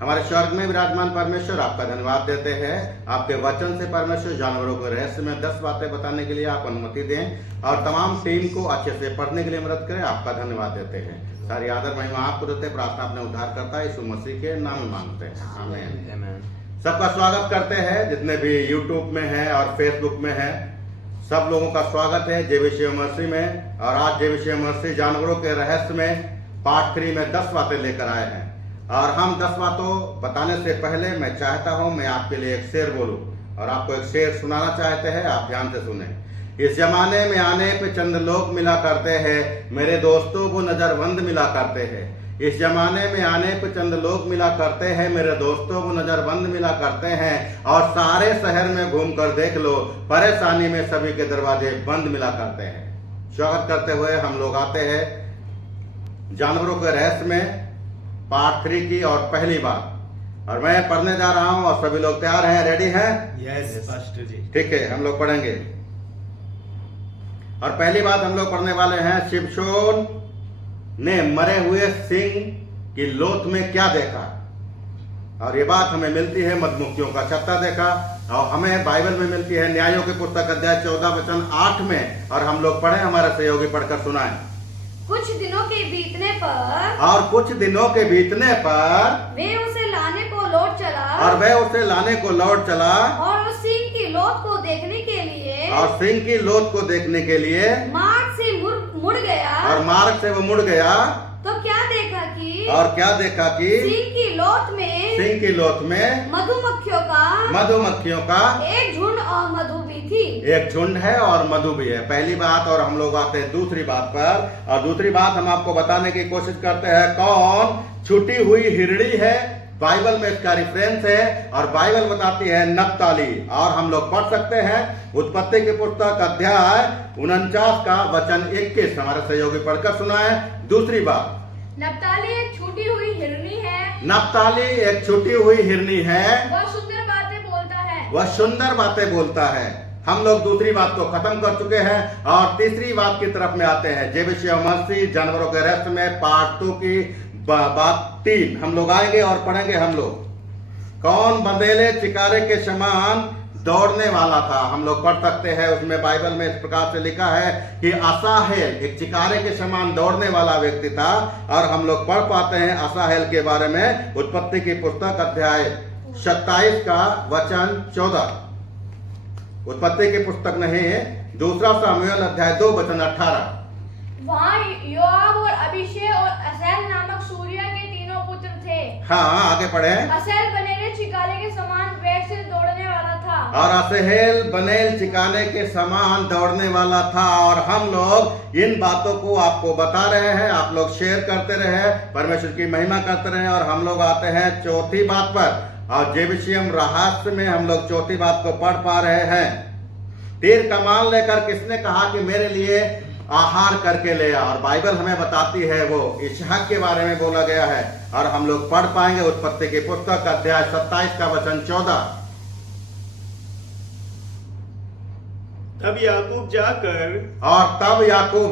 हमारे स्वर्ग में विराजमान परमेश्वर आपका धन्यवाद देते हैं। आपके वचन से परमेश्वर जानवरों के रहस्य में 10 बातें बताने के लिए आप अनुमति दें और तमाम टीम को अच्छे से पढ़ने के लिए मदद करें। आपका धन्यवाद देते हैं। सारी आदर महिमा आपको देते हैं। प्रार्थना अपने उद्धार करता यीशु मसीह के नाम में मांगते हैं, आमीन। सबका स्वागत करते हैं जितने भी यूट्यूब में है और फेसबुक में है। सब लोगों का स्वागत है जय विषय मसीह में। और आज जय विषय मसीह जानवरों के रहस्य में पार्ट 3 में 10 बातें लेकर आए हैं। और हम 10 बातों बताने से पहले मैं चाहता हूं मैं आपके लिए एक शेर बोलूं और आपको एक शेर सुनाना चाहते हैं। आप ध्यान से सुने। इस जमाने में आने पे चंद लोग मिला करते हैं, मेरे दोस्तों वो नजरबंद मिला करते हैं। इस जमाने में आने पे चंद लोग मिला करते हैं, मेरे दोस्तों वो नजरबंद मिला करते हैं। और सारे शहर में घूम कर देख लो, परेशानी में सभी के दरवाजे बंद मिला करते हैं। स्वागत करते हुए हम लोग आते हैं जानवरों के रहस्य में पार्ट 3 की और पहली बात। और मैं पढ़ने जा रहा हूं और सभी लोग तैयार हैं, रेडी हैं? यस पास्टर जी। ठीक है, हम लोग पढ़ेंगे। और पहली बात हम लोग पढ़ने वाले हैं, शिमशोन ने मरे हुए सिंह की लोथ में क्या देखा। और ये बात हमें मिलती है मधुमक्खियों का छत्ता देखा। और हमें बाइबल में मिलती है न्यायों की पुस्तक अध्याय 14 वचन 8 में। और हम लोग पढ़े, हमारे सहयोगी पढ़कर सुनाएं। कुछ दिनों के बीतने पर और कुछ दिनों के बीतने पर वे उसे लाने को लौट चला और वह उसे लाने को लौट चला और उस सिंह की लोथ को देखने के लिए और सिंह की लोथ को देखने के लिए मार्ग से मुड़ गया। और मार्ग से वो मुड़ गया। तो क्या देखा कि और क्या देखा कि सिंह की लोथ में मधुमक्खियों का एक झुंड और मधु भी थी। एक झुंड है और मधु भी है। पहली बात। और हम लोग आते हैं दूसरी बात पर। और दूसरी बात हम आपको बताने की कोशिश करते हैं, कौन छुटी हुई हिरणी है। बाइबल में इसका रेफरेंस है और बाइबल बताती है नप्ताली। और हम लोग पढ़ सकते हैं उत्पत्ति की पुस्तक अध्याय 49 का वचन 21। हमारे सहयोगी पढ़कर सुनाए। दूसरी बात, नप्ताली एक छूटी हुई हिरनी है। नप्ताली एक छुटी हुई हिरनी है। वह सुंदर बातें बोलता है। वह सुंदर बातें बोलता है। हम लोग दूसरी बात को खत्म कर चुके हैं और तीसरी बात की तरफ में आते हैं। जय विषय मसीह जानवरों के रहस्य में पार्ट 2 की बात 3 हम लोग आएंगे और पढ़ेंगे। हम लोग कौन बंदेले चिकारे के समान दौड़ने वाला था। हम लोग पढ़ सकते हैं, उसमें बाइबल में इस प्रकार से लिखा है कि असाहेल एक चिकारे के समान दौड़ने वाला व्यक्ति था। और हम लोग पढ़ पाते हैं असाहेल के बारे में उत्पत्ति की पुस्तक अध्याय 27 का वचन 14। उत्पत्ति की पुस्तक नहीं है, दूसरा सामुएल अध्याय 2 वचन 18। वहाँ योआब और अभिषेक और असेल नामक सूर्य के तीनों पुत्र थे। हाँ, आगे पढ़े। असेल बनेले चिकारे के समान वेग से दौड़ने वाला था। और असेहेल बनेल चिकाने के समान दौड़ने वाला था। और हम लोग इन बातों को आपको बता रहे हैं, आप लोग शेयर करते रहे, परमेश्वर की महिमा करते रहे। और हम लोग आते हैं चौथी बात पर। और जे विषयम रहस्य में हम लोग चौथी बात को पढ़ पा रहे हैं। तीर कमान लेकर किसने कहा कि मेरे लिए आहार करके ले आ। और बाइबल हमें बताती है वो इसहाक के बारे में बोला गया है। और हम लोग पढ़ पाएंगे उत्पत्ति की पुस्तक अध्याय 27 का वचन 14। तब याकूब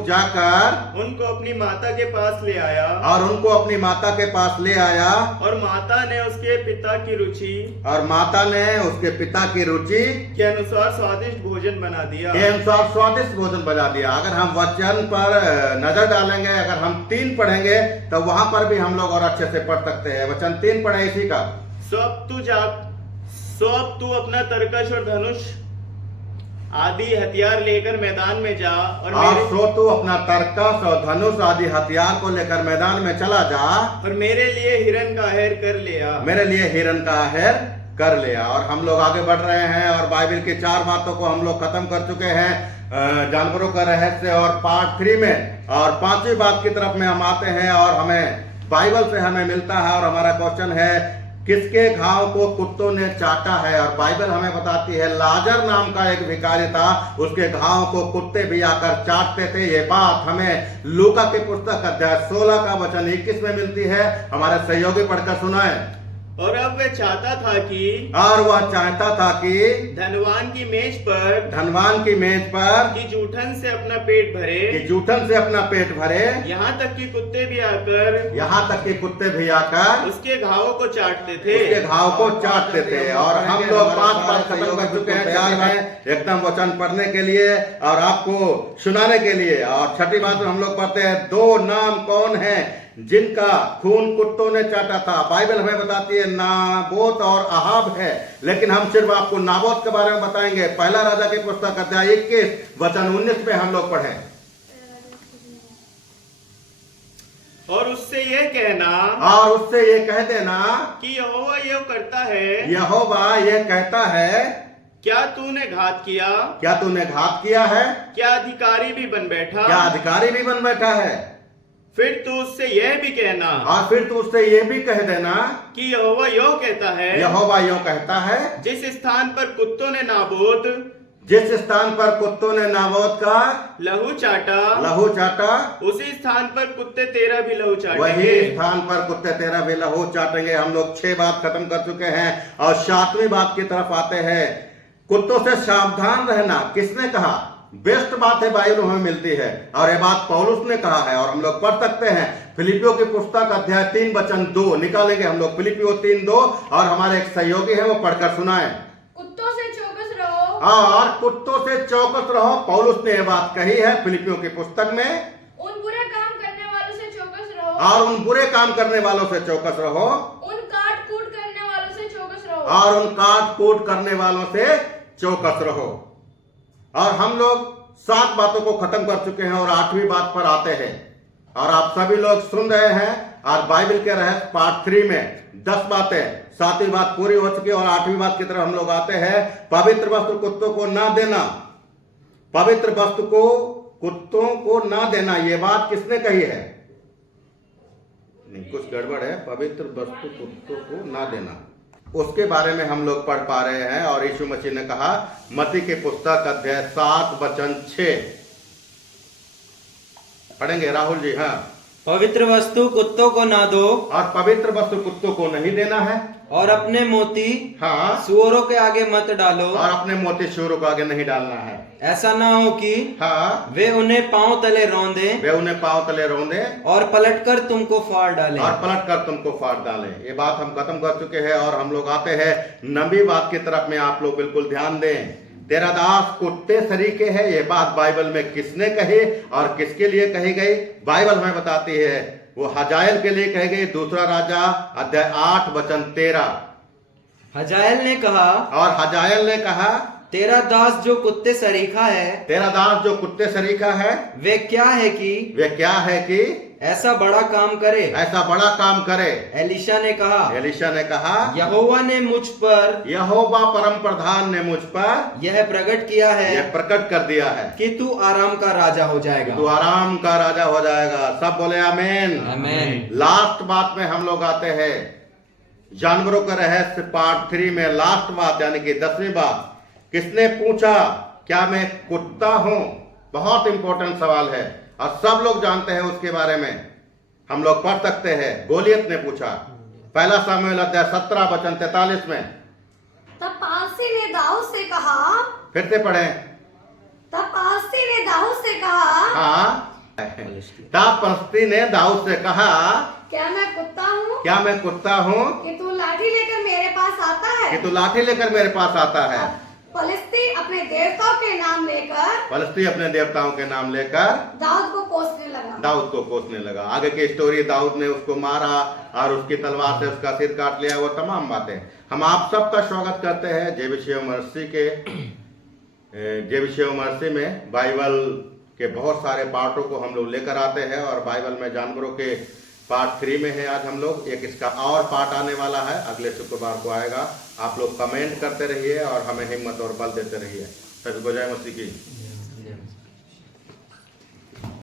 जाकर उनको अपनी माता के पास ले आया। और उनको अपनी माता के पास ले आया। और माता ने उसके पिता की रुचि के अनुसार स्वादिष्ट भोजन बना दिया। अगर हम वचन पर नजर डालेंगे, अगर हम 3 पढ़ेंगे तो वहां पर भी हम लोग और अच्छे से पढ़ सकते हैं। वचन 3 पढ़े इसी का। सो अब तू अपना तरकश और धनुष आदि हथियार लेकर मैदान में जा। और सो तू अपना तरकस और धनुष आदि हथियार को लेकर मैदान में चला जा। और मेरे लिए हिरन का आहेर कर लिया। और हम लोग आगे बढ़ रहे हैं और बाइबल की 4 बातों को हम लोग खत्म कर चुके हैं जानवरों का रहस्य और पार्ट 3 में। और 5वीं बात की तरफ में हम आते हैं और हमें बाइबल से हमें मिलता है। और हमारा क्वेश्चन है, किसके घाव को कुत्तों ने चाटा है। और बाइबल हमें बताती है लाजर नाम का एक भिखारी था, उसके घाव को कुत्ते भी आकर चाटते थे। ये बात हमें लूका की पुस्तक अध्याय 16 का वचन 21 में मिलती है। हमारे सहयोगी पढ़कर सुनाए। और अब वह चाहता था कि धनवान की मेज पर कि जूठन से अपना पेट भरे यहाँ तक कि कुत्ते भी आकर उसके घावों को चाटते थे। और हम लोग 5 बात खत्म कर चुके हैं, तैयार हैं एकदम वचन पढ़ने के लिए और आपको सुनाने के लिए। और छठी बात में हम लोग पढ़ते हैं 2 नाम कौन है जिनका खून कुत्तों ने चाटा था। बाइबल हमें बताती है नाबोत और अहाब है, लेकिन हम सिर्फ आपको नाबोत के बारे में बताएंगे। पहला राजा की पुस्तक अध्याय 21 वचन 19 में हम लोग पढ़े। और उससे ये कह देना कि यहोवा ये कहता है क्या तूने घात किया है? क्या अधिकारी भी बन बैठा है? फिर तू उससे यह भी कहना देना कि यहोवा यूं कहता है जिस स्थान पर कुत्तों ने नाबोत का लहू चाटा उसी स्थान पर कुत्ते तेरा भी लहू चाटेंगे। हम लोग 6 बात खत्म कर चुके हैं और 7वीं बात की तरफ आते हैं। कुत्तों से सावधान रहना किसने कहा? बेस्ट बात है बाइबल हमें मिलती है और ये बात पौलुस ने कहा है और हम लोग पढ़ सकते हैं। फिलिपियों की पुस्तक अध्याय 3 वचन 2 निकालेंगे हम लोग। फिलिपियों 3:2 और हमारे एक सहयोगी है वो पढ़कर सुनाए। कुत्तों से चौकस रहो। और कुत्तों से चौकस रहो। पौलुस ने ये बात कही है फिलिपियों की पुस्तक में। उन बुरे काम करने वालों से चौकस रहो। और उन बुरे काम करने वालों से चौकस रहो। उन काट कूट करने वालों से चौकस रहो। और उन काट कूट करने वालों से चौकस रहो। और हम लोग 7 बातों को खत्म कर चुके हैं और 8वीं बात पर आते हैं। और आप सभी लोग सुन रहे हैं और बाइबल के रहस्य पार्ट 3 में 10 बातें, 7वीं बात पूरी हो चुकी है और 8वीं बात की तरफ हम लोग आते हैं। पवित्र वस्त्र कुत्तों को ना देना। पवित्र वस्त्र को कुत्तों को ना देना, ये बात किसने कही है? नहीं, कुछ गड़बड़ है। पवित्र वस्तु कुत्तों को ना देना, उसके बारे में हम लोग पढ़ पा रहे हैं। और यीशु मसीह ने कहा मत्ती की पुस्तक अध्याय 7 वचन 6 पढ़ेंगे राहुल जी। हाँ, पवित्र वस्तु कुत्तों को ना दो। और पवित्र वस्तु कुत्तों को नहीं देना है। और अपने मोती हाँ सूअरों के आगे मत डालो। और अपने मोती सूअरों के आगे नहीं डालना है। ऐसा ना हो कि हाँ वे उन्हें पांव तले रौंदे और पलटकर तुमको फाड़ डालें। ये बात हम खत्म कर चुके हैं और हम लोग आते हैं 9वीं बात की तरफ में। आप लोग बिल्कुल ध्यान दें। तेरा दास कुत्ते सरीखे है, ये बात बाइबल में किसने कही और किसके लिए कही गई? बाइबल हमें बताती है वो हजाएल के लिए कही गई। 2 राजा अध्याय 8 वचन 13। हजाएल ने कहा तेरा दास जो कुत्ते सरीखा है वे क्या है कि ऐसा बड़ा काम करे। एलिशा ने कहा यहोवा परम प्रधान ने मुझ पर यह प्रकट किया है, प्रकट कर दिया है कि तू आराम का राजा हो जाएगा। सब बोले आमीन। आमीन। लास्ट बात में हम लोग आते हैं जानवरों का रहस्य पार्ट 3 में। लास्ट बात यानी कि 10वीं बात। किसने पूछा क्या मैं कुत्ता हूं? बहुत इंपॉर्टेंट सवाल है और सब लोग जानते हैं उसके बारे में। हम लोग पढ़ सकते हैं। गोलियत ने पूछा। 1 शमूएल अध्याय 17 वचन 43 में। तब पासी ने दाऊद से कहा। फिर से पढ़े। तब पासी ने दाऊद से कहा। हाँ, तब पस्ती ने दाऊद से कहा क्या मैं कुत्ता हूँ कि तू लाठी लेकर मेरे पास आता है? फलिस्ती अपने देवताओं के नाम लेकर दाऊद को कोसने लगा। आगे की स्टोरी, दाऊद ने उसको मारा और उसकी तलवार से उसका सिर काट लिया, वो तमाम बातें। हम आप सबका स्वागत करते हैं जेविशेव मर्सी में। बाइबल के बहुत सारे पार्टों को हम लोग लेकर आते हैं और बाइबल में जानवरों के पार्ट 3 में है आज हम लोग। एक इसका और पार्ट आने वाला है, अगले शुक्रवार को आएगा। आप लोग कमेंट करते रहिए और हमें हिम्मत और बल देते रहिए। सभी को जय मसीह की।